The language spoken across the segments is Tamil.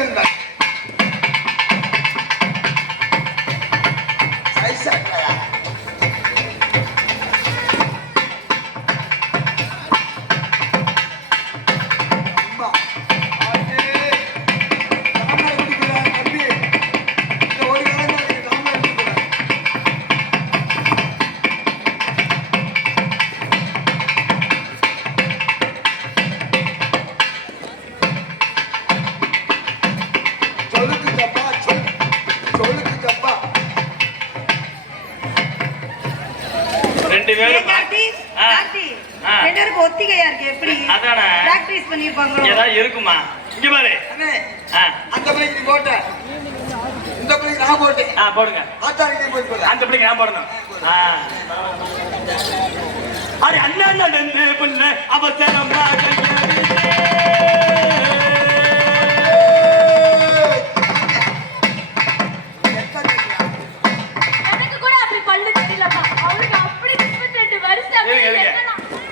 வந்தாங்க. ஒத்திகையா இருக்கு எப்படி பிராக்டீஸ் பண்ணிருப்பாங்களோ ஏதாவது இருக்குமா இங்க பாரு அந்த பிள்ளைக்கு போட்ட இந்த பிள்ளைக்கு நான் போட்டேன் போடுங்க ஆத்தாரிக்கு போட்டு அந்த பிள்ளைக்கு நான் போடணும் அरे அண்ணா நடந்து புள்ள அவசரமா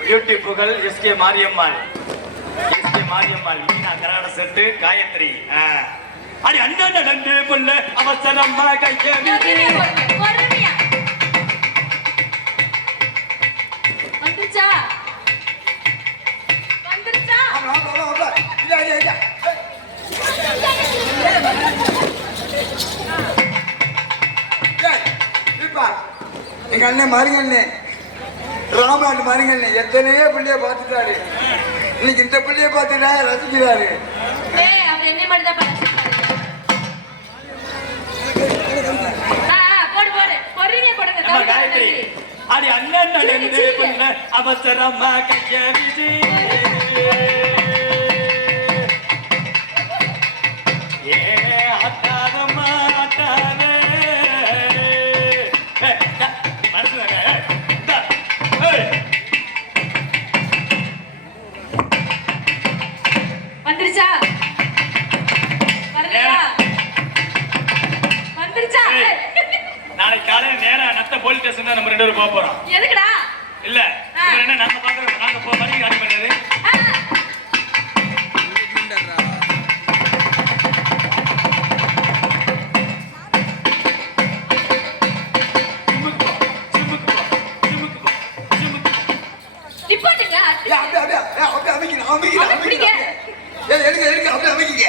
யூடியூப் புகழ் எஸ்கே மாரியம்மாள் மீனா கராட செட்டு காயத்ரி அடி அண்ணா நடந்து புள்ள அவசரமா கைய வந்துச்சா எங்க அண்ணன் மாறுங்க ராமாண்டு மாறுங்க எத்தனையோ பிள்ளைய பார்த்துட்டாரு இன்னைக்கு இந்த பிள்ளைய பார்த்துட்டா ரசிக்கிறாரு காயத்ரி அடி அண்ணன் நடந்து புள்ள அவசரமா கைய விதி ஏ அத்தாரமா அத்தாரே வந்துருச்சா வந்துருச்சா நாளைக்கு காலையில நேரா நத்த போலீஸ் ஸ்டேஷன் தான் நம்ம 2 பேரும் போக போறோம். எதுக்குடா? இல்ல என்ன நம்ம பாக்குறோம் நாங்க போ மாதிரி காடி பண்றது நிப்பாட்டுங்க. அப்படியே அமைக்கிங்க. எடுங்க அப்படியே அமைக்கிங்க.